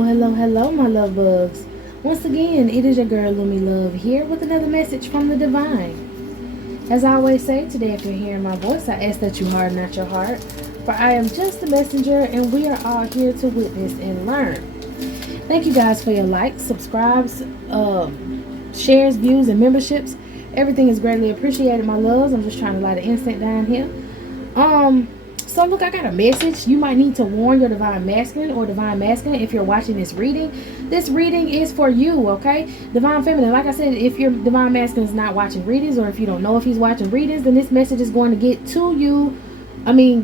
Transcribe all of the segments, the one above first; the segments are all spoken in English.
Hello, my love bugs. Once again, it is your girl, Lumi Love, here with another message from the divine. As I always say, today if you're hearing my voice, I ask that you harden not your heart, for I am just a messenger, and we are all here to witness and learn. Thank you guys for your likes, subscribes, shares, views, and memberships. Everything is greatly appreciated, my loves. I'm just trying to light an incense down here. So look, I got a message. You might need to warn your divine masculine or divine masculine if you're watching this reading. This reading is for you, okay? Divine feminine, like I said, if your divine masculine is not watching readings, or if you don't know if he's watching readings, then this message is going to get to you.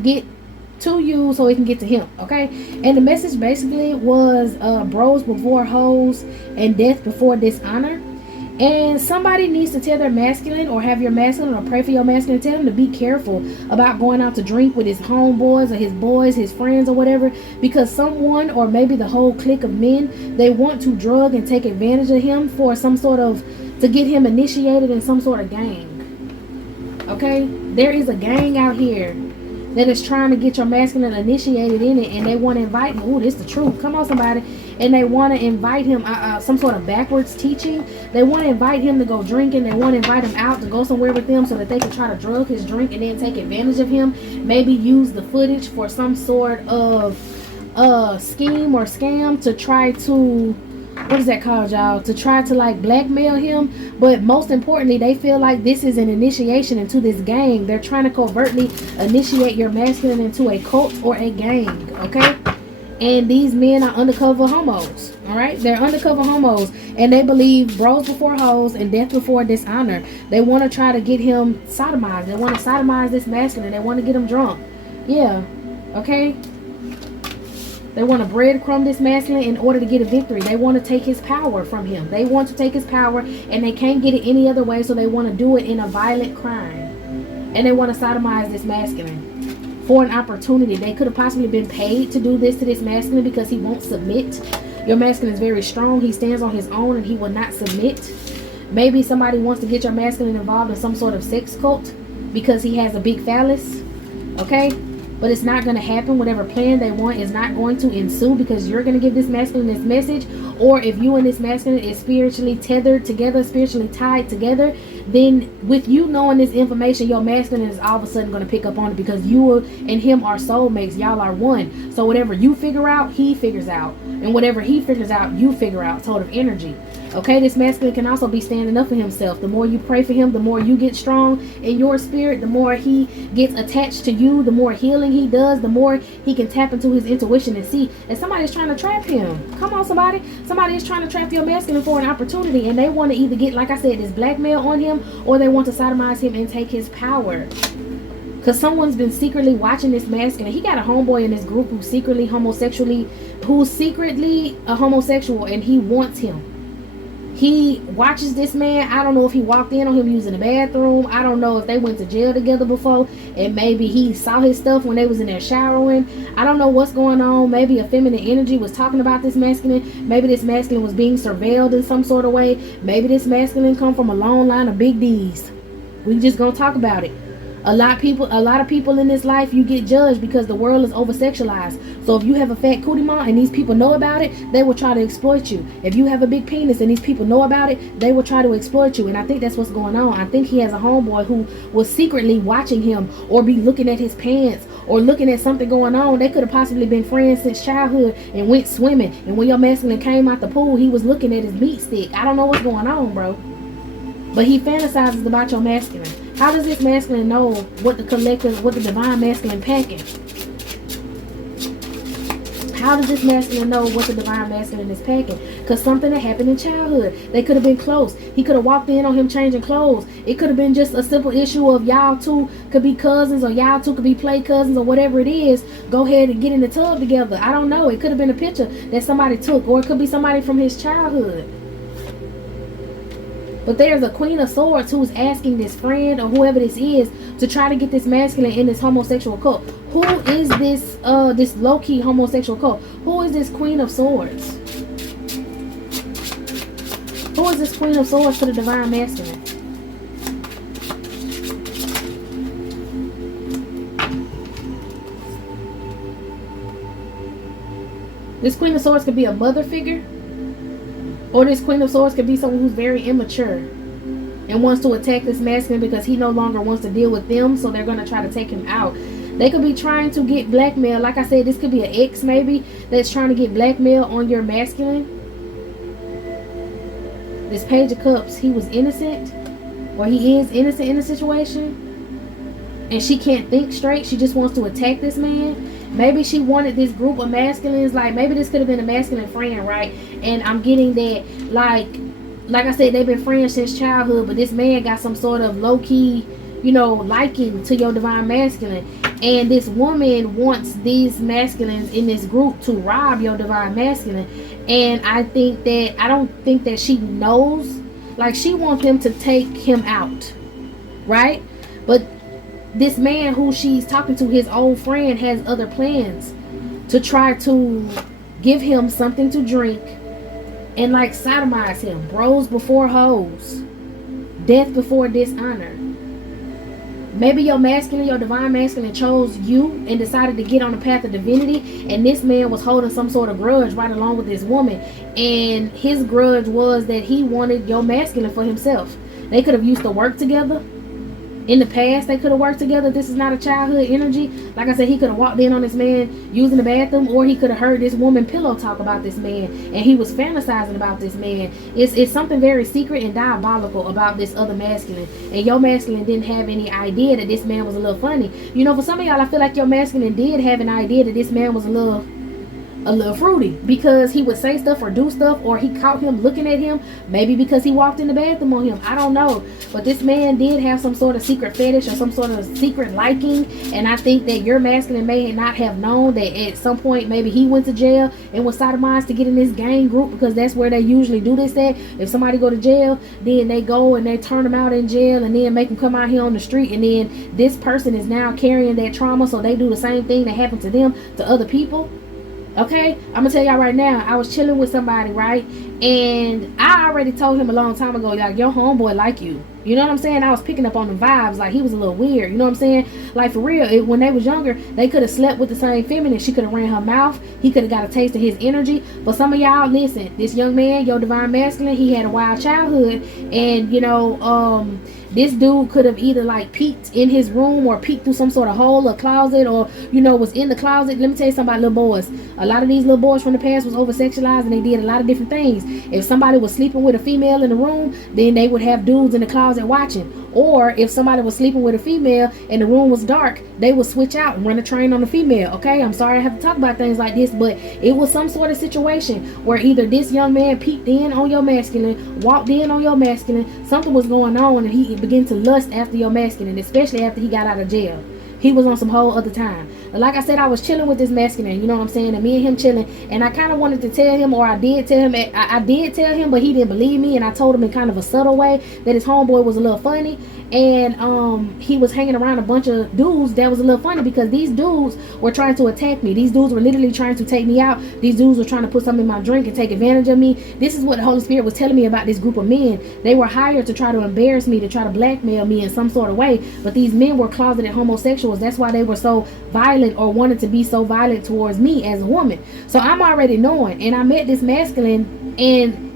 Get to you so it can get to him, okay? And the message basically was bros before hoes and death before dishonor. And somebody needs to tell their masculine, or have your masculine, or pray for your masculine, tell him to be careful about going out to drink with his homeboys or his boys, his friends or whatever, because someone, or maybe the whole clique of men, they want to drug and take advantage of him for some sort of, to get him initiated in some sort of gang. Okay? There is a gang out here that is trying to get your masculine initiated in it, and they want to invite him. Ooh, this is the truth. Come on, somebody. And they want to invite him some sort of backwards teaching. They want to invite him to go drinking. They want to invite him out to go somewhere with them so that they can try to drug his drink and then take advantage of him. Maybe use the footage for some sort of scheme or scam to try to, what is that called, y'all? To try to like blackmail him. But most importantly, they feel like this is an initiation into this gang. They're trying to covertly initiate your masculine into a cult or a gang, okay? And these men are undercover homos, all right? They're undercover homos, and they believe bros before hoes and death before dishonor. They want to try to get him sodomized. They want to sodomize this masculine. They want to get him drunk. Yeah, okay? They want to breadcrumb this masculine in order to get a victory. They want to take his power from him. They want to take his power, and they can't get it any other way, so they want to do it in a violent crime. And they want to sodomize this masculine for an opportunity. They could have possibly been paid to do this to this masculine because he won't submit. Your masculine is very strong. He stands on his own and he will not submit. Maybe somebody wants to get your masculine involved in some sort of sex cult because he has a big phallus, okay? But it's not going to happen. Whatever plan they want is not going to ensue because you're going to give this masculine this message. Or if you and this masculine is spiritually tethered together, spiritually tied together, then with you knowing this information, your masculine is all of a sudden going to pick up on it because you and him are soulmates. Y'all are one. So whatever you figure out, he figures out. And whatever he figures out, you figure out. Sort of energy. Okay, this masculine can also be standing up for himself. The more you pray for him, the more you get strong in your spirit, the more he gets attached to you, the more healing he does, the more he can tap into his intuition and see. And somebody's trying to trap him. Come on, somebody. Somebody is trying to trap your masculine for an opportunity, and they want to either get, like I said, this blackmail on him, or they want to sodomize him and take his power. Because someone's been secretly watching this masculine. He got a homeboy in this group who's secretly a homosexual, and he wants him. He watches this man. I don't know if he walked in on him using the bathroom. I don't know if they went to jail together before, and maybe he saw his stuff when they was in there showering. I don't know what's going on. Maybe a feminine energy was talking about this masculine. Maybe this masculine was being surveilled in some sort of way. Maybe this masculine come from a long line of big D's. We just gonna talk about it. A lot of people in this life, you get judged because the world is over sexualized. So if you have a fat cootie mom and these people know about it, they will try to exploit you. If you have a big penis and these people know about it, they will try to exploit you. And I think that's what's going on. I think he has a homeboy who was secretly watching him, or be looking at his pants, or looking at something going on. They could have possibly been friends since childhood and went swimming. And when your masculine came out the pool, he was looking at his meat stick. I don't know what's going on, bro. But he fantasizes about your masculine. How does this masculine know what the divine masculine packing? How does this masculine know what the divine masculine is packing? Because something that happened in childhood. They could have been close. He could have walked in on him changing clothes. It could have been just a simple issue of y'all two could be cousins, or y'all two could be play cousins, or whatever it is. Go ahead and get in the tub together. I don't know. It could have been a picture that somebody took, or it could be somebody from his childhood. But there's a Queen of Swords who's asking this friend or whoever this is to try to get this masculine in this homosexual cult. Who is this this low-key homosexual cult? Who is this Queen of Swords? Who is this Queen of Swords to the divine masculine? This Queen of Swords could be a mother figure, or this Queen of Swords could be someone who's very immature and wants to attack this masculine because he no longer wants to deal with them, so they're going to try to take him out. They could be trying to get blackmail. Like I said, this could be an ex maybe that's trying to get blackmail on your masculine. This Page of Cups, he was innocent, or he is innocent in the situation, and she can't think straight. She just wants to attack this man. Maybe she wanted this group of masculines, like maybe this could have been a masculine friend, right? And I'm getting that, like I said, they've been friends since childhood, but this man got some sort of low-key, you know, liking to your divine masculine. And this woman wants these masculines in this group to rob your divine masculine. And I don't think that she knows, like she wants them to take him out, right? But this man who she's talking to, his old friend, has other plans to try to give him something to drink and like sodomize him. Bros before hoes, death before dishonor. Maybe your masculine, your divine masculine chose you and decided to get on the path of divinity, and this man was holding some sort of grudge right along with this woman, and his grudge was that he wanted your masculine for himself. They could have used to work together. In the past, they could have worked together. This is not a childhood energy. Like I said, he could have walked in on this man using the bathroom, or he could have heard this woman pillow talk about this man, and he was fantasizing about this man. It's something very secret and diabolical about this other masculine, and your masculine didn't have any idea that this man was a little funny. You know, for some of y'all, I feel like your masculine did have an idea that this man was a little fruity, because he would say stuff or do stuff, or he caught him looking at him, maybe because he walked in the bathroom on him. I don't know, but this man did have some sort of secret fetish or some sort of secret liking, and I think that your masculine may not have known that at some point maybe he went to jail and was sodomized to get in this gang group, because that's where they usually do this at. If somebody go to jail, then they go and they turn them out in jail and then make them come out here on the street, and then this person is now carrying that trauma, so they do the same thing that happened to them to other people. Okay, I'm gonna tell y'all right now, I was chilling with somebody, right? And I already told him a long time ago, like, your homeboy like you. You know what I'm saying? I was picking up on the vibes, like he was a little weird. You know what I'm saying? Like for real, when they was younger, they could have slept with the same feminine. She could have ran her mouth. He could have got a taste of his energy. But some of y'all, listen, this young man, your divine masculine, he had a wild childhood. And, you know, this dude could have either like peeked in his room or peeked through some sort of hole or closet, or, you know, was in the closet. Let me tell you something about little boys. A lot of these little boys from the past was over sexualized, and they did a lot of different things. If somebody was sleeping with a female in the room, then they would have dudes in the closet watching. Or if somebody was sleeping with a female and the room was dark, they would switch out and run a train on the female. Okay, I'm sorry I have to talk about things like this, but it was some sort of situation where either this young man peeked in on your masculine, walked in on your masculine, something was going on, and he began to lust after your masculine, especially after he got out of jail. He was on some whole other time. Like I said, I was chilling with this masculine, you know what I'm saying, and me and him chilling, and I kind of wanted to tell him, or I did tell him, I did tell him, but he didn't believe me, and I told him in kind of a subtle way that his homeboy was a little funny, and he was hanging around a bunch of dudes that was a little funny, because these dudes were trying to attack me. These dudes were literally trying to take me out. These dudes were trying to put something in my drink and take advantage of me. This is what the Holy Spirit was telling me about this group of men. They were hired to try to embarrass me, to try to blackmail me in some sort of way, but these men were closeted homosexuals. That's why they were so violent, or wanted to be so violent towards me as a woman. So I'm already knowing, and I met this masculine, and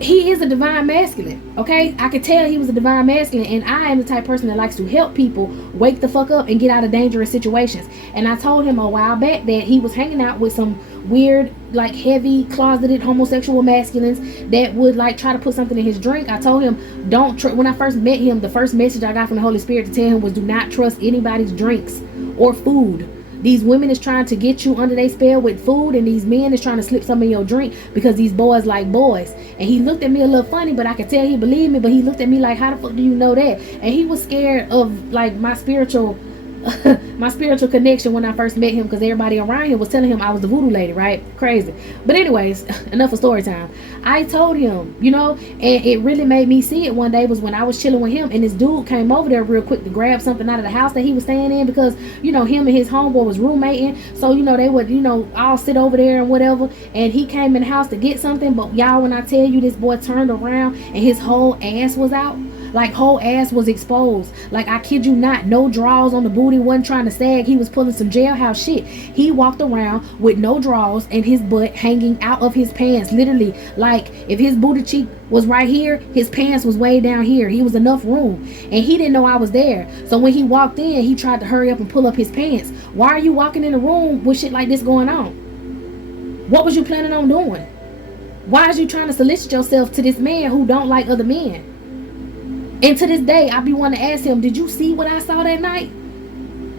he is a divine masculine. Okay, I could tell he was a divine masculine, and I am the type of person that likes to help people wake the fuck up and get out of dangerous situations. And I told him a while back that he was hanging out with some weird, like heavy closeted homosexual masculines that would like try to put something in his drink. I told him, when I first met him, the first message I got from the Holy Spirit to tell him was, do not trust anybody's drinks or food. These women is trying to get you under their spell with food, and these men is trying to slip some in your drink, because these boys like boys. And he looked at me a little funny, but I could tell he believed me. But he looked at me like, how the fuck do you know that? And he was scared of like my spiritual connection when I first met him, because everybody around him was telling him I was the voodoo lady, right? Crazy. But anyways, enough of story time. I told him, you know, and it really made me see it one day was when I was chilling with him, and this dude came over there real quick to grab something out of the house that he was staying in, because, you know, him and his homeboy was roommating, so, you know, they would, you know, all sit over there and whatever, and he came in the house to get something. But y'all, when I tell you, this boy turned around and his whole ass was out, Like whole ass was exposed. Like I kid you not, no drawers on the booty, wasn't trying to sag. He was pulling some jailhouse shit. He walked around with no drawers and his butt hanging out of his pants. Literally, like if his booty cheek was right here, his pants was way down here. He was enough room. And he didn't know I was there. So when he walked in, he tried to hurry up and pull up his pants. Why are you walking in the room with shit like this going on? What was you planning on doing? Why is you trying to solicit yourself to this man who don't like other men? And to this day, I be wanting to ask him, did you see what I saw that night?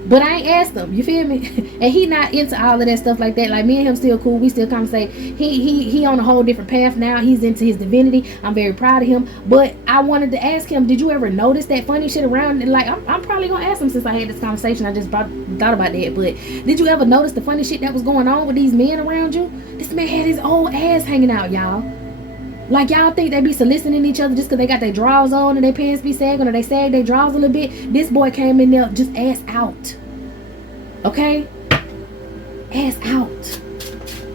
But I ain't asked him, you feel me? And he not into all of that stuff like that. Like me and him still cool, we still conversate. He on a whole different path now. He's into his divinity. I'm very proud of him. But I wanted to ask him, did you ever notice that funny shit around? And like I'm probably gonna ask him since I had this conversation. I just thought about that. But did you ever notice the funny shit that was going on with these men around you? This man had his old ass hanging out, y'all. Like y'all think they be soliciting each other just because they got their drawers on and their pants be sagging or they sag their drawers a little bit. This boy came in there just ass out. Okay? Ass out.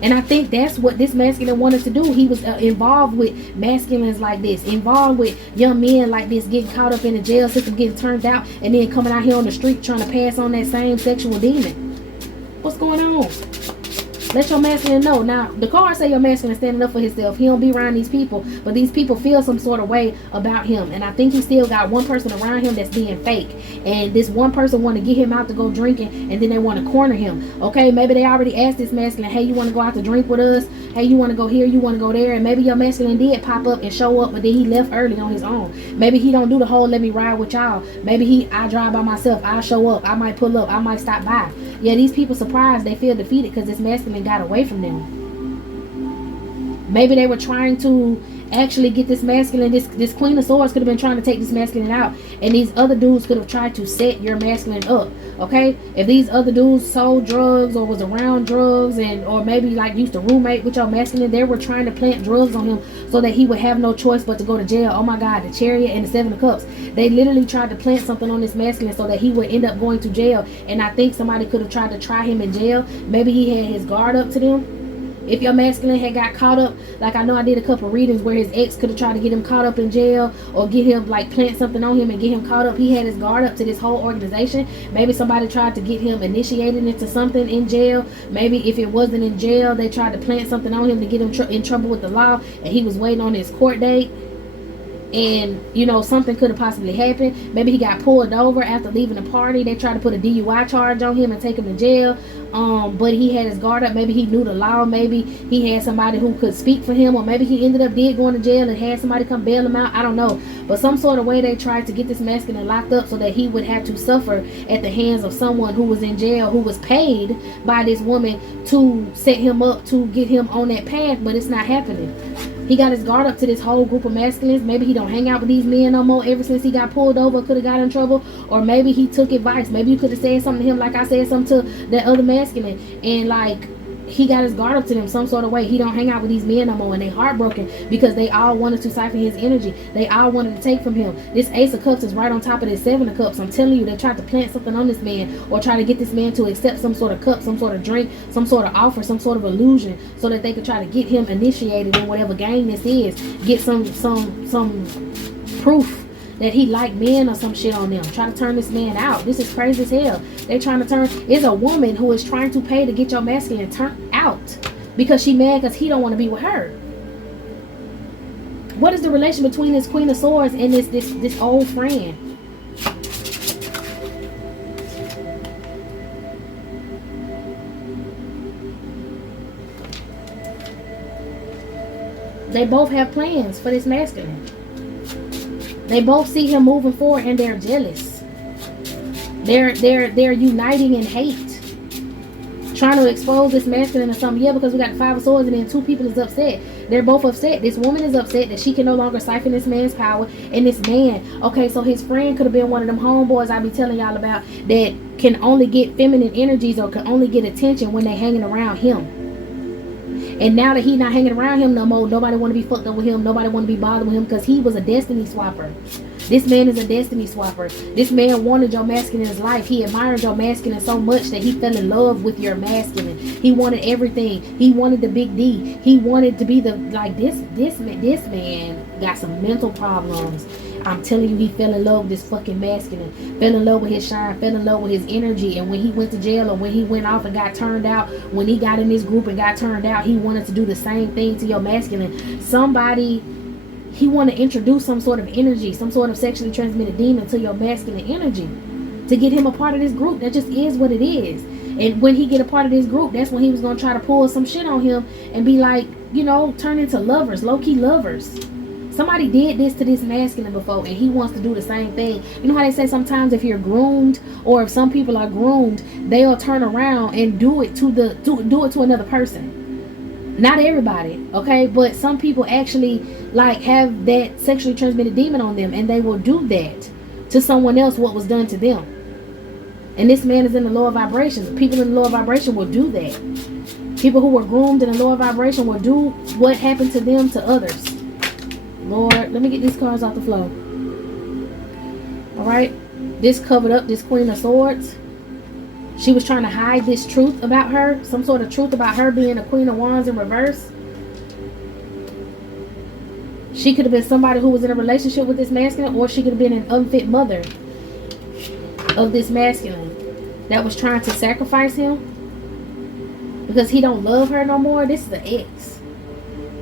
And I think that's what this masculine wanted to do. He was involved with masculines like this, involved with young men like this, getting caught up in the jail system, getting turned out, and then coming out here on the street trying to pass on that same sexual demon. What's going on? Let your masculine know. Now, the cards say your masculine standing up for himself. He don't be around these people, but these people feel some sort of way about him. And I think he still got one person around him that's being fake. And this one person want to get him out to go drinking, and then they want to corner him. Okay, maybe they already asked this masculine, hey, you want to go out to drink with us? Hey, you want to go here? You want to go there? And maybe your masculine did pop up and show up, but then he left early on his own. Maybe he don't do the whole let me ride with y'all. Maybe I drive by myself. I show up. I might pull up. I might stop by. Yeah, these people surprised. They feel defeated because this masculine got away from them. Maybe they were trying to actually get this masculine, this Queen of Swords could have been trying to take this masculine out, and these other dudes could have tried to set your masculine up. Okay, if these other dudes sold drugs or was around drugs, and or maybe like used to roommate with your masculine, they were trying to plant drugs on him so that he would have no choice but to go to jail. Oh my God, the Chariot and the Seven of Cups, they literally tried to plant something on this masculine so that he would end up going to jail. And I think somebody could have tried to try him in jail. Maybe he had his guard up to them. If your masculine had got caught up, like I know I did a couple readings where his ex could have tried to get him caught up in jail or get him, like plant something on him and get him caught up. He had his guard up to this whole organization. Maybe somebody tried to get him initiated into something in jail. Maybe if it wasn't in jail, they tried to plant something on him to get him in trouble with the law, and he was waiting on his court date. And you know, something could have possibly happened. Maybe he got pulled over after leaving the party. They tried to put a DUI charge on him and take him to jail, but he had his guard up. Maybe he knew the law. Maybe he had somebody who could speak for him, or maybe he ended up going to jail and had somebody come bail him out. I don't know, but some sort of way they tried to get this masculine locked up so that he would have to suffer at the hands of someone who was in jail, who was paid by this woman to set him up to get him on that path. But it's not happening. He got his guard up to this whole group of masculines. Maybe he don't hang out with these men no more ever since he got pulled over, could have got in trouble. Or maybe he took advice. Maybe you could have said something to him like I said something to that other masculine. And like he got his guard up to them some sort of way. He don't hang out with these men no more, and they heartbroken because they all wanted to siphon his energy. They all wanted to take from him. This Ace of Cups is right on top of this Seven of Cups. I'm telling you, they tried to plant something on this man or try to get this man to accept some sort of cup, some sort of drink, some sort of offer, some sort of illusion, so that they could try to get him initiated in whatever game this is. Get some proof that he liked men or some shit on them. Try to turn this man out. This is crazy as hell. They trying to turn. It's a woman who is trying to pay to get your masculine turned out because she mad because he don't want to be with her. What is the relation between this Queen of Swords and this old friend? They both have plans for this masculine. They both see him moving forward and they're jealous. They're uniting in hate. Trying to expose this masculine or something. Yeah, because we got the Five of Swords and then two people is upset. They're both upset. This woman is upset that she can no longer siphon this man's power. And this man, okay, so his friend could have been one of them homeboys I be telling y'all about that can only get feminine energies or can only get attention when they hanging around him. And now that he not hanging around him no more, nobody want to be fucked up with him. Nobody want to be bothered with him because he was a destiny swapper. This man is a destiny swapper. This man wanted your masculine in his life. He admired your masculine so much that he fell in love with your masculine. He wanted everything. He wanted the big D. He wanted to be the, like this man got some mental problems. I'm telling you, he fell in love with this fucking masculine, fell in love with his shine, fell in love with his energy. And when he went to jail, or when he went off and got turned out, when he got in this group and got turned out, he wanted to do the same thing to your masculine. He want to introduce some sort of energy, some sort of sexually transmitted demon to your masculine energy to get him a part of this group. That just is what it is. And when he get a part of this group, that's when he was going to try to pull some shit on him and be like, you know, turn into lovers, low-key lovers. Somebody did this to this masculine before, and he wants to do the same thing. You know how they say sometimes if you're groomed, or if some people are groomed, they'll turn around and do it to another person. Not everybody, okay? But some people actually like have that sexually transmitted demon on them, and they will do that to someone else what was done to them. And this man is in the lower vibration. People in the lower vibration will do that. People who were groomed in the lower vibration will do what happened to them to others. Lord, let me get these cards off the floor. Alright. This covered up this Queen of Swords. She was trying to hide this truth about her. Some sort of truth about her being a Queen of Wands in reverse. She could have been somebody who was in a relationship with this masculine, or she could have been an unfit mother of this masculine that was trying to sacrifice him because he don't love her no more. This is an ex.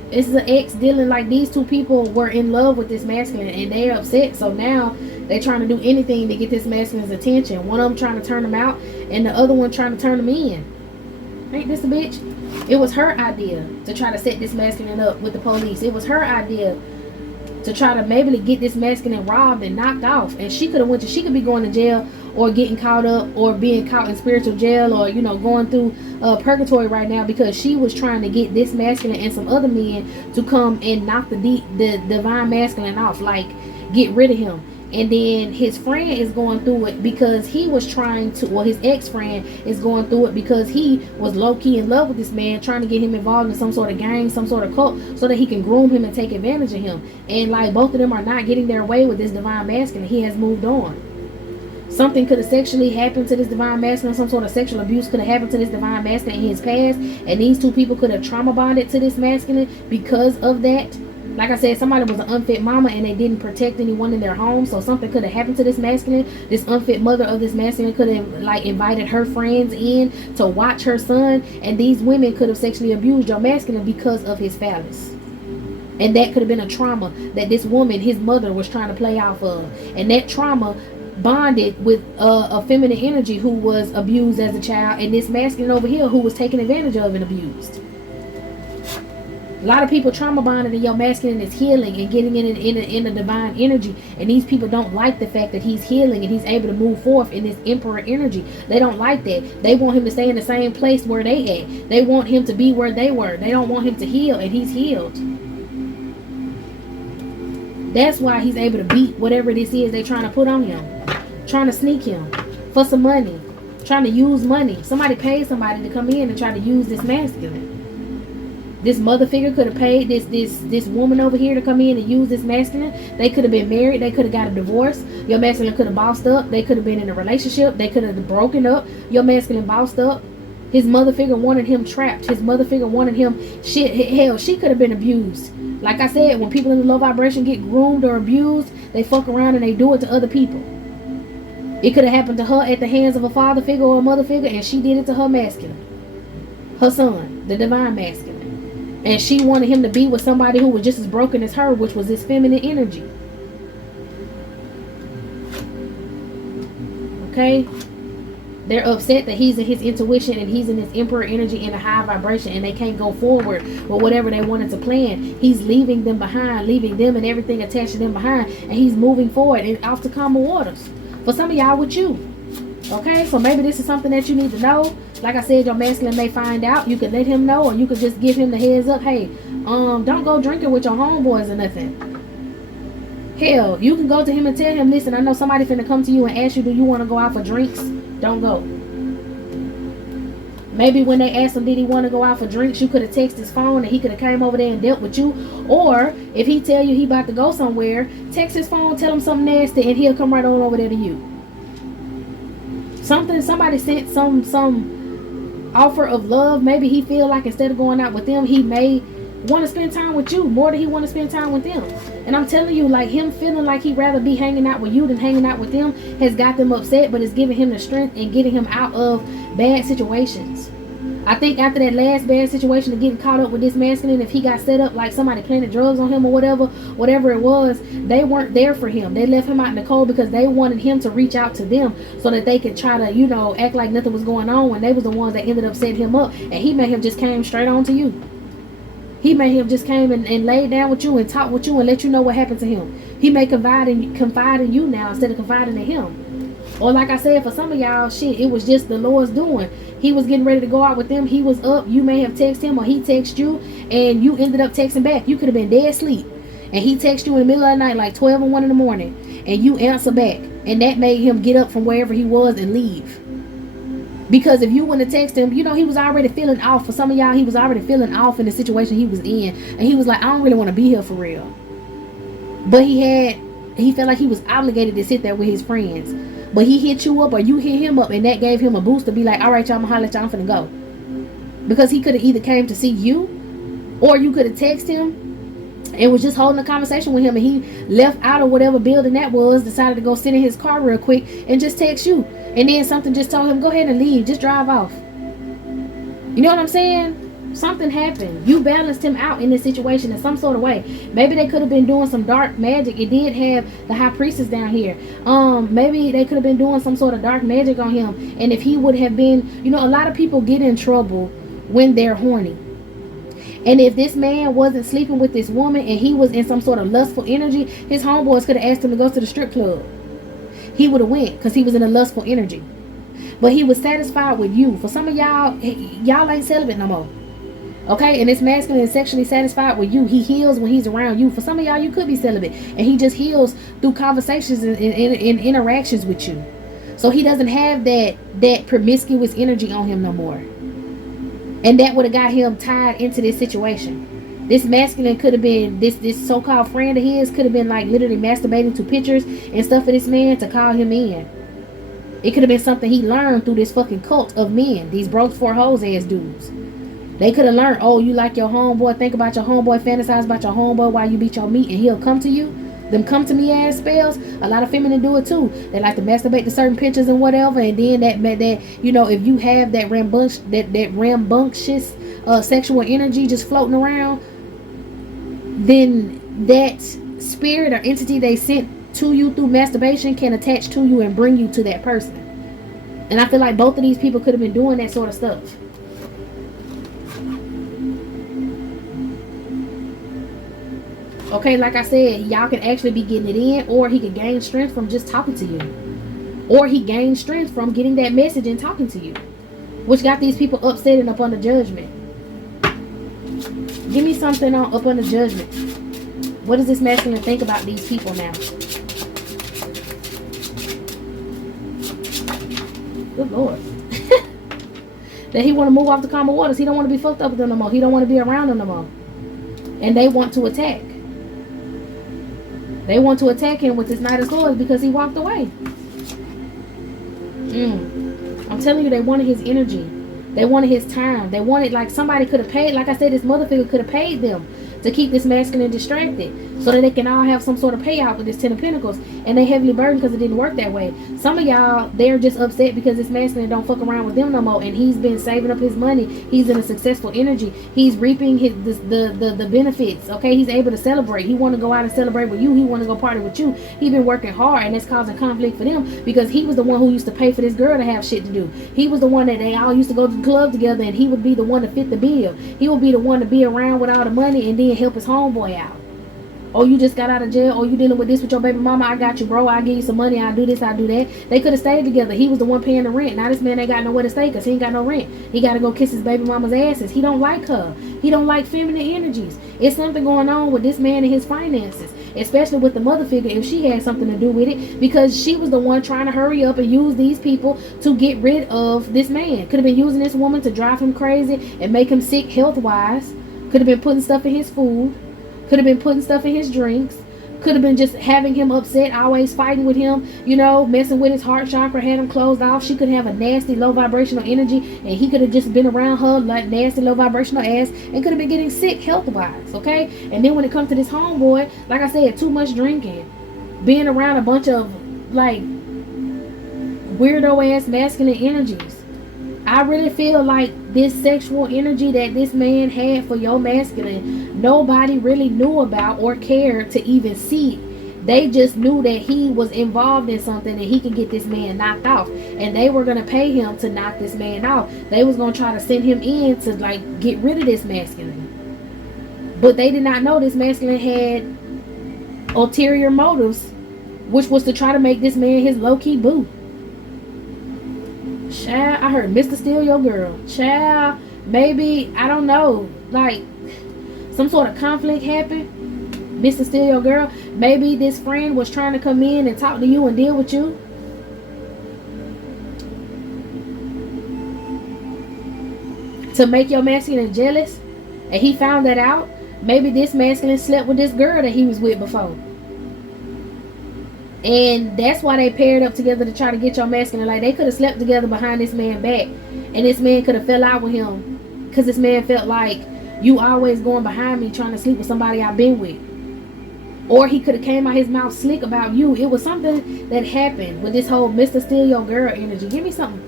This is an ex dealing like these two people were in love with this masculine and they're upset. So now they're trying to do anything to get this masculine's attention. One of them trying to turn him out and the other one trying to turn him in. Ain't this a bitch? It was her idea to try to set this masculine up with the police. It was her idea to try to maybe get this masculine robbed and knocked off. And she could have she could be going to jail or getting caught up or being caught in spiritual jail, or, you know, going through purgatory right now because she was trying to get this masculine and some other men to come and knock the divine masculine off, like get rid of him. And then his friend is going through it because he was trying to, well, his ex-friend is going through it because he was low-key in love with this man, trying to get him involved in some sort of gang, some sort of cult, so that he can groom him and take advantage of him. And like both of them are not getting their way with this divine masculine. He has moved on. Something could have sexually happened to this divine masculine. Some sort of sexual abuse could have happened to this divine masculine in his past. And these two people could have trauma bonded to this masculine because of that. Like I said, somebody was an unfit mama and they didn't protect anyone in their home. So something could have happened to this masculine. This unfit mother of this masculine could have like invited her friends in to watch her son. And these women could have sexually abused your masculine because of his phallus. And that could have been a trauma that this woman, his mother, was trying to play off of. And that trauma bonded with a feminine energy who was abused as a child, and this masculine over here who was taken advantage of and abused. A lot of people trauma bonded, and your masculine is healing and getting in a divine energy, and these people don't like the fact that he's healing and he's able to move forth in this emperor energy. They don't like that. They want him to stay in the same place where they at. They want him to be where they were. They don't want him to heal, and he's healed. That's why he's able to beat whatever this is they're trying to put on him. Trying to sneak him for some money. Trying to use money. Somebody paid somebody to come in and try to use this masculine. This mother figure could have paid this woman over here to come in and use this masculine. They could have been married. They could have got a divorce. Your masculine could have bossed up. They could have been in a relationship. They could have broken up. Your masculine bossed up. His mother figure wanted him trapped. His mother figure wanted him shit. Hell, she could have been abused. Like I said, when people in the low vibration get groomed or abused, they fuck around and they do it to other people. It could have happened to her at the hands of a father figure or a mother figure, and she did it to her masculine. Her son, the divine masculine. And she wanted him to be with somebody who was just as broken as her, which was this feminine energy. Okay? They're upset that he's in his intuition and he's in his emperor energy in a high vibration, and they can't go forward with whatever they wanted to plan. He's leaving them behind, leaving them and everything attached to them behind, and he's moving forward and off to calmer waters. For some of y'all with you. Okay, so maybe this is something that you need to know. Like I said, your masculine may find out. You could let him know, or you could just give him the heads up. Hey, don't go drinking with your homeboys or nothing. Hell, you can go to him and tell him, listen, I know somebody finna come to you and ask you, do you want to go out for drinks? Don't go. Maybe when they asked him, did he want to go out for drinks, you could have texted his phone and he could have came over there and dealt with you. Or if he tell you he about to go somewhere, text his phone, tell him something nasty, and he'll come right on over there to you. Somebody sent some offer of love. Maybe he feel like instead of going out with them, he may want to spend time with you more than he want to spend time with them. And I'm telling you, like, him feeling like he'd rather be hanging out with you than hanging out with them has got them upset, but it's giving him the strength and getting him out of bad situations. I think after that last bad situation of getting caught up with this masculine, if he got set up like somebody planted drugs on him or whatever it was, they weren't there for him. They left him out in the cold because they wanted him to reach out to them so that they could try to, you know, act like nothing was going on when they was the ones that ended up setting him up. And he may have just came straight on to you. He may have just came and laid down with you and talked with you and let you know what happened to him. He may confide in you now instead of confiding in him. Or like I said, for some of y'all, shit, it was just the Lord's doing. He was getting ready to go out with them. He was up. You may have texted him or he texted you and you ended up texting back. You could have been dead asleep. And he texted you in the middle of the night, like 12 or 1 in the morning. And you answer back. And that made him get up from wherever he was and leave. Because if you wouldn't have texted him, you know, he was already feeling off. For some of y'all, he was already feeling off in the situation he was in. And he was like, I don't really want to be here for real. But he felt like he was obligated to sit there with his friends. But he hit you up or you hit him up and that gave him a boost to be like, all right, y'all, I'm gonna holler at y'all, I'm finna go. Because he could have either came to see you or you could have texted him and was just holding a conversation with him and he left out of whatever building that was, decided to go sit in his car real quick and just text you. And then something just told him, go ahead and leave, just drive off. You know what I'm saying? Something happened. You balanced him out in this situation in some sort of way. Maybe they could have been doing some dark magic. It did have the high priestess down here. Maybe they could have been doing some sort of dark magic on him. And if he would have been, you know, a lot of people get in trouble when they're horny. And if this man wasn't sleeping with this woman and he was in some sort of lustful energy, his homeboys could have asked him to go to the strip club. He would have went because he was in a lustful energy. But he was satisfied with you. For some of y'all ain't celibate no more. Okay, and this masculine is sexually satisfied with you. He heals when he's around you. For some of y'all, you could be celibate. And he just heals through conversations and interactions with you. So he doesn't have that promiscuous energy on him no more. And that would have got him tied into this situation. This masculine could have been, this so-called friend of his could have been like literally masturbating to pictures and stuff for this man to call him in. It could have been something he learned through this fucking cult of men. These broke for hoes ass dudes. They could have learned, oh, you like your homeboy, think about your homeboy, fantasize about your homeboy while you beat your meat and he'll come to you. Them come to me ass spells, a lot of feminine do it too. They like to masturbate to certain pictures and whatever, and then that you know, if you have that rambunctious sexual energy just floating around, then that spirit or entity they sent to you through masturbation can attach to you and bring you to that person. And I feel like both of these people could have been doing that sort of stuff. Okay, like I said, y'all can actually be getting it in, or he could gain strength from just talking to you. Or he gained strength from getting that message and talking to you. Which got these people upset and up under judgment. Give me something on up under judgment. What does this masculine think about these people now? Good Lord. That he want to move off the common waters. He don't want to be fucked up with them no more. He don't want to be around them no more. And they want to attack. They want to attack him with this Knight of Swords because he walked away. I'm telling you, they wanted his energy. They wanted his time. They wanted, like, somebody could have paid, like I said, this mother figure could have paid them to keep this masculine distracted so that they can all have some sort of payout with this Ten of Pentacles. And they heavily burdened because it didn't work that way. Some of y'all, they're just upset because this masculine don't fuck around with them no more, and he's been saving up his money. He's in a successful energy. He's reaping the benefits. Okay, he's able to celebrate. He want to go out and celebrate with you. He want to go party with you. He's been working hard, and it's causing conflict for them because he was the one who used to pay for this girl to have shit to do. He was the one that they all used to go to the club together, and he would be the one to fit the bill. He would be the one to be around with all the money and then help his homeboy out. Oh, you just got out of jail. Oh, you dealing with this with your baby mama. I got you, bro. I'll give you some money. I'll do this. I'll do that. They could have stayed together. He was the one paying the rent. Now this man ain't got nowhere to stay because he ain't got no rent. He got to go kiss his baby mama's asses. He don't like her. He don't like feminine energies. It's something going on with this man and his finances, especially with the mother figure, if she had something to do with it, because she was the one trying to hurry up and use these people to get rid of this man. Could have been using this woman to drive him crazy and make him sick health-wise. Could have been putting stuff in his food. Could have been putting stuff in his drinks. Could have been just having him upset, always fighting with him, you know, messing with his heart chakra, had him closed off. She could have a nasty low vibrational energy, and he could have just been around her like nasty low vibrational ass, and could have been getting sick health wise. Okay, and then when it comes to this homeboy, like I said, too much drinking, being around a bunch of like weirdo ass masculine energies. I really feel like this sexual energy that this man had for your masculine, nobody really knew about or cared to even see. They just knew that he was involved in something and he could get this man knocked off. And they were going to pay him to knock this man off. They was going to try to send him in to like get rid of this masculine. But they did not know this masculine had ulterior motives, which was to try to make this man his low-key boo. Child, I heard Mr. Steal Your Girl. Child, maybe, I don't know, like some sort of conflict happened. Mr. Steal Your Girl. Maybe this friend was trying to come in and talk to you and deal with you. To make your masculine jealous. And he found that out. Maybe this masculine slept with this girl that he was with before. And that's why they paired up together to try to get your masculine. Like, they could have slept together behind this man back. And this man could have fell out with him. Because this man felt like, you always going behind me trying to sleep with somebody I've been with. Or he could have came out his mouth slick about you. It was something that happened with this whole Mr. Steal Your Girl energy. Give me something.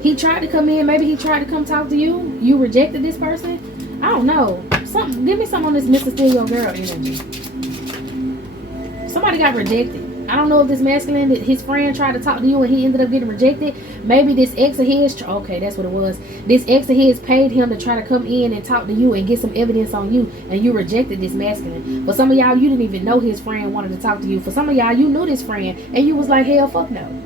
He tried to come in. Maybe he tried to come talk to you. You rejected this person. I don't know. Something. Give me something on this Mr. Steal Your Girl energy. Somebody got rejected. I don't know if this masculine, his friend tried to talk to you and he ended up getting rejected. Maybe this ex of his, okay, that's what it was. This ex of his paid him to try to come in and talk to you and get some evidence on you, and you rejected this masculine. For some of y'all, you didn't even know his friend wanted to talk to you. For some of y'all, you knew this friend and you was like, hell, fuck no.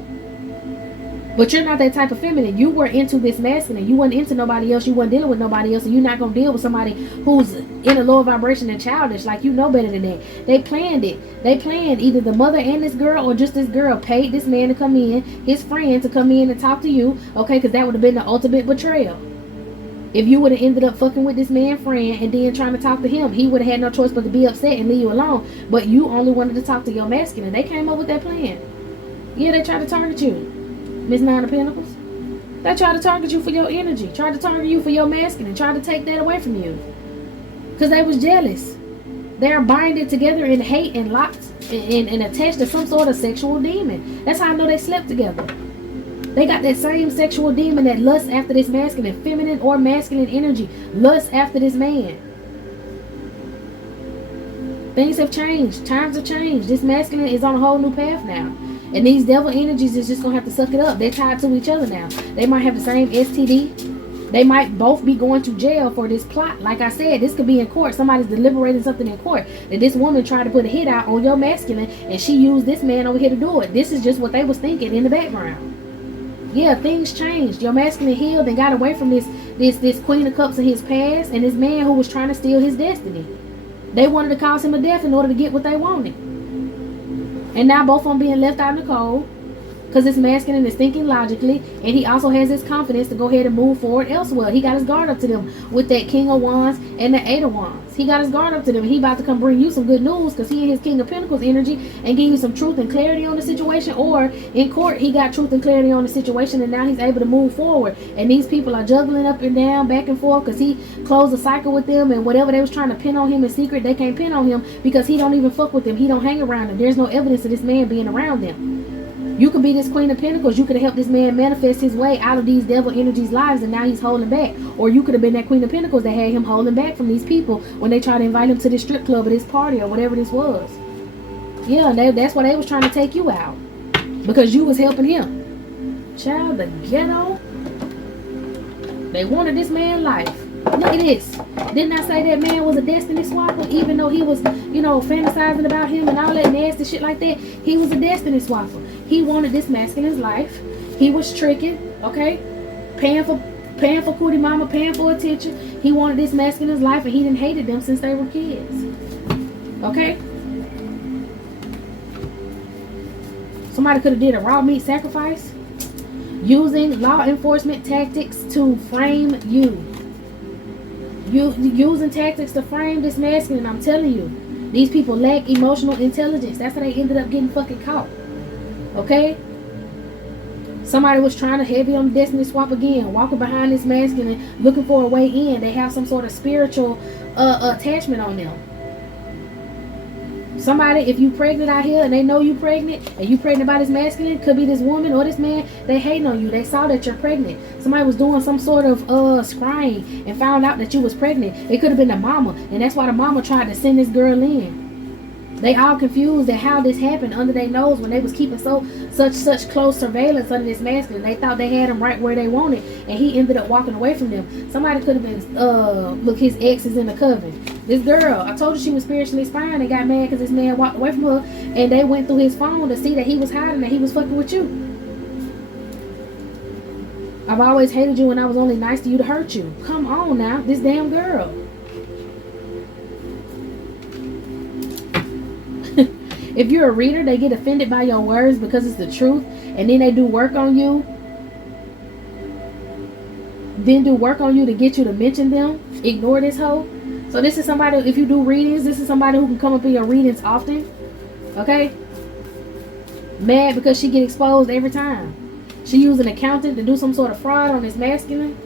But you're not that type of feminine. You were into this masculine. You weren't into nobody else. You weren't dealing with nobody else. And you're not going to deal with somebody who's in a lower vibration and childish. Like, you know better than that. They planned it. They planned either the mother and this girl, or just this girl paid this man to come in, his friend to come in and talk to you. Okay, because that would have been the ultimate betrayal. If you would have ended up fucking with this man friend and then trying to talk to him, he would have had no choice but to be upset and leave you alone. But you only wanted to talk to your masculine. They came up with that plan. Yeah, they tried to target you. Miss Nine of Pentacles. They tried to target you for your energy. Tried to target you for your masculine. Tried to take that away from you. Because they was jealous. They're binded together in hate and locked and attached to some sort of sexual demon. That's how I know they slept together. They got that same sexual demon that lusts after this masculine, feminine or masculine energy. Lusts after this man. Things have changed. Times have changed. This masculine is on a whole new path now. And these devil energies is just going to have to suck it up. They're tied to each other now. They might have the same STD. They might both be going to jail for this plot. Like I said, this could be in court. Somebody's deliberating something in court. That this woman tried to put a hit out on your masculine, and she used this man over here to do it. This is just what they was thinking in the background. Yeah, things changed. Your masculine healed and got away from this Queen of Cups in his past and this man who was trying to steal his destiny. They wanted to cause him a death in order to get what they wanted. And now both of them being left out in the cold. Because this masculine is thinking logically. And he also has this confidence to go ahead and move forward elsewhere. He got his guard up to them with that King of Wands and the Eight of Wands. He got his guard up to them. He about to come bring you some good news. Because he and his King of Pentacles energy. And give you some truth and clarity on the situation. Or in court, he got truth and clarity on the situation. And now he's able to move forward. And these people are juggling up and down, back and forth. Because he closed a cycle with them. And whatever they was trying to pin on him in secret, they can't pin on him. Because he don't even fuck with them. He don't hang around them. There's no evidence of this man being around them. You could be this Queen of Pentacles. You could have helped this man manifest his way out of these devil energies' lives, and now he's holding back. Or you could have been that Queen of Pentacles that had him holding back from these people when they tried to invite him to this strip club or this party or whatever this was. Yeah, that's why they was trying to take you out. Because you was helping him. Child, the ghetto. They wanted this man life. Look at this. Didn't I say that man was a destiny swapper? Even though he was, you know, fantasizing about him and all that nasty shit like that, he was a destiny swapper. He wanted this masculine's life. He was tricking, okay? Paying for cootie mama, paying for attention. He wanted this masculine's life, and he didn't hated them since they were kids. Okay? Somebody could have did a raw meat sacrifice using law enforcement tactics to frame you. Using tactics to frame this masculine. I'm telling you, These people lack emotional intelligence. That's how they ended up getting fucking caught. Okay? Somebody was trying to heavy on destiny swap again, walking behind this masculine, looking for a way in. They have some sort of spiritual attachment on them. Somebody, if you pregnant out here and they know you pregnant and you pregnant by this masculine, could be this woman or this man, they hating on you. They saw that you're pregnant. Somebody was doing some sort of scrying and found out that you was pregnant. It could have been the mama, and that's why the mama tried to send this girl in. They all confused at how this happened under their nose when they was keeping such close surveillance under this masculine. They thought they had him right where they wanted, and he ended up walking away from them. Somebody could have been, look, his ex is in the coven. This girl, I told you she was spiritually spying. They got mad because this man walked away from her, and they went through his phone to see that he was hiding, that he was fucking with you. I've always hated you and I was only nice to you to hurt you. Come on now, this damn girl. If you're a reader, they get offended by your words because it's the truth, and then they do work on you. Then do work on you to get you to mention them. Ignore this hoe. So this is somebody, if you do readings, this is somebody who can come up in your readings often. Okay? Mad because she get exposed every time. She used an accountant to do some sort of fraud on this masculine.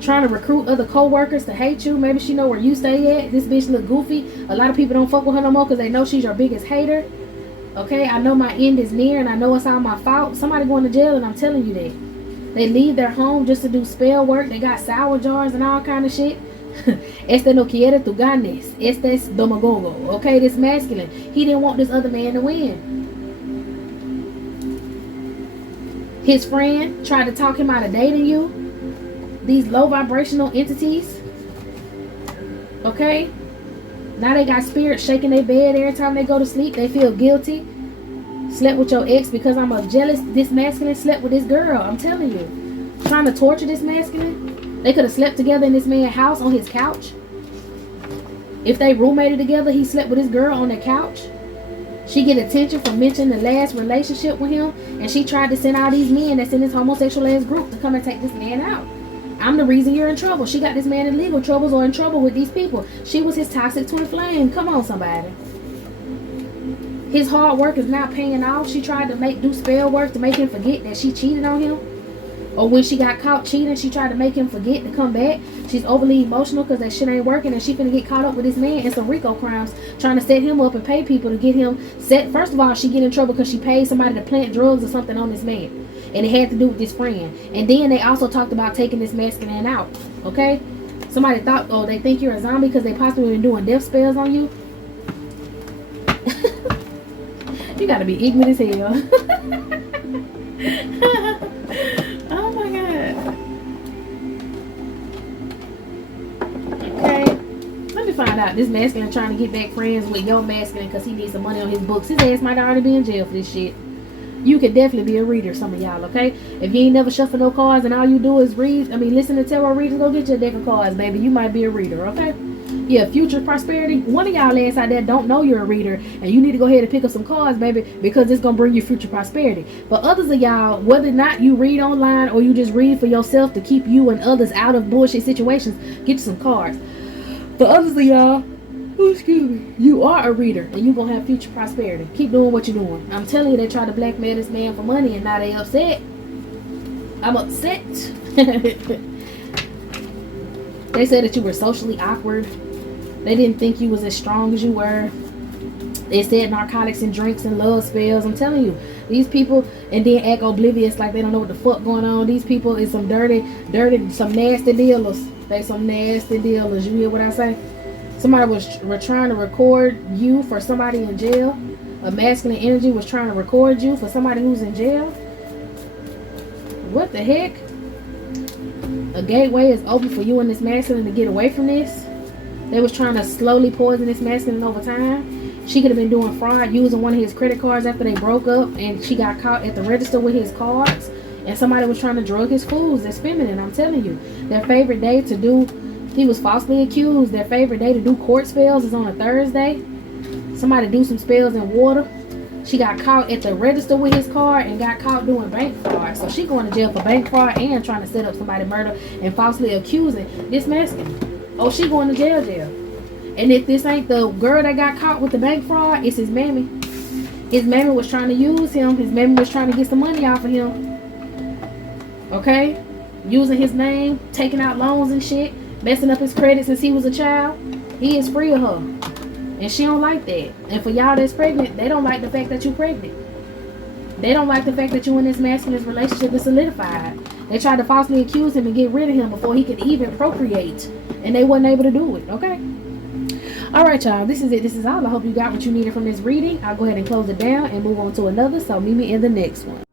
Trying to recruit other co-workers to hate you. Maybe she know where you stay at. This bitch look goofy. A lot of people don't fuck with her no more because they know she's your biggest hater. Okay, I know my end is near and I know it's all my fault. Somebody going to jail and I'm telling you that. They leave their home just to do spell work. They got sour jars and all kind of shit. Este no quiere tu ganes. Este es domagogo. Okay, this masculine. He didn't want this other man to win. His friend tried to talk him out of dating you. These low vibrational entities. Okay? Now they got spirits shaking their bed every time they go to sleep. They feel guilty. Slept with your ex because I'm a jealous. This masculine slept with this girl. I'm telling you. Trying to torture this masculine. They could have slept together in this man's house on his couch. If they roommated together, he slept with this girl on the couch. She get attention from mentioning the last relationship with him. And she tried to send all these men that's in this homosexual ass group to come and take this man out. I'm the reason you're in trouble. She got this man in legal troubles or in trouble with these people. She was his toxic twin flame. Come on, somebody. His hard work is not paying off. She tried to do spell work to make him forget that she cheated on him. Or when she got caught cheating, she tried to make him forget to come back. She's overly emotional because that shit ain't working and she finna get caught up with this man in some RICO crimes, trying to set him up and pay people to get him set. First of all, she get in trouble because she paid somebody to plant drugs or something on this man. And it had to do with this friend. And then they also talked about taking this masculine out. Okay? Somebody thought, oh, they think you're a zombie because they possibly been doing death spells on you. You gotta be ignorant as hell. Oh my god. Okay. Let me find out. This masculine trying to get back friends with your masculine because he needs some money on his books. His ass might already be in jail for this shit. You could definitely be a reader, some of y'all, okay? If you ain't never shuffle no cards and all you do is listen to tarot readers, go get you a deck of cards, baby. You might be a reader, okay? Yeah, future prosperity. One of y'all ass out there don't know you're a reader, and you need to go ahead and pick up some cards, baby, because it's going to bring you future prosperity. But others of y'all, whether or not you read online or you just read for yourself to keep you and others out of bullshit situations, get you some cards. For others of y'all, excuse me, you are a reader and you're gonna have future prosperity. Keep doing what you're doing. I'm telling you, they try to blackmail this man for money and now they upset. I'm upset. They said that you were socially awkward. They didn't think you was as strong as you were. They said narcotics and drinks and love spells. I'm telling you, these people, and then act oblivious like they don't know what the fuck going on. These people is some dirty, some nasty dealers. They some nasty dealers. You hear what I say? Somebody was trying to record you for somebody in jail. A masculine energy was trying to record you for somebody who's in jail. What the heck? A gateway is open for you and this masculine to get away from this. They was trying to slowly poison this masculine over time. She could have been doing fraud using one of his credit cards after they broke up, and she got caught at the register with his cards. And somebody was trying to drug his foods. That's feminine, I'm telling you. Their favorite day to do... He was falsely accused. Their favorite day to do court spells is on a Thursday. Somebody do some spells in water. She got caught at the register with his card and got caught doing bank fraud. So she going to jail for bank fraud and trying to set up somebody murder and falsely accusing this masculine. Oh, she going to jail. And if this ain't the girl that got caught with the bank fraud, it's his mammy. His mammy was trying to use him. His mammy was trying to get some money off of him. Okay? Using his name, taking out loans and shit, messing up his credit since he was a child. He is free of her. And she don't like that. And for y'all that's pregnant, they don't like the fact that you pregnant. They don't like the fact that you in this masculine relationship is solidified. They tried to falsely accuse him and get rid of him before he could even procreate. And they wasn't able to do it. Okay? Alright, y'all. This is it. This is all. I hope you got what you needed from this reading. I'll go ahead and close it down and move on to another. So meet me in the next one.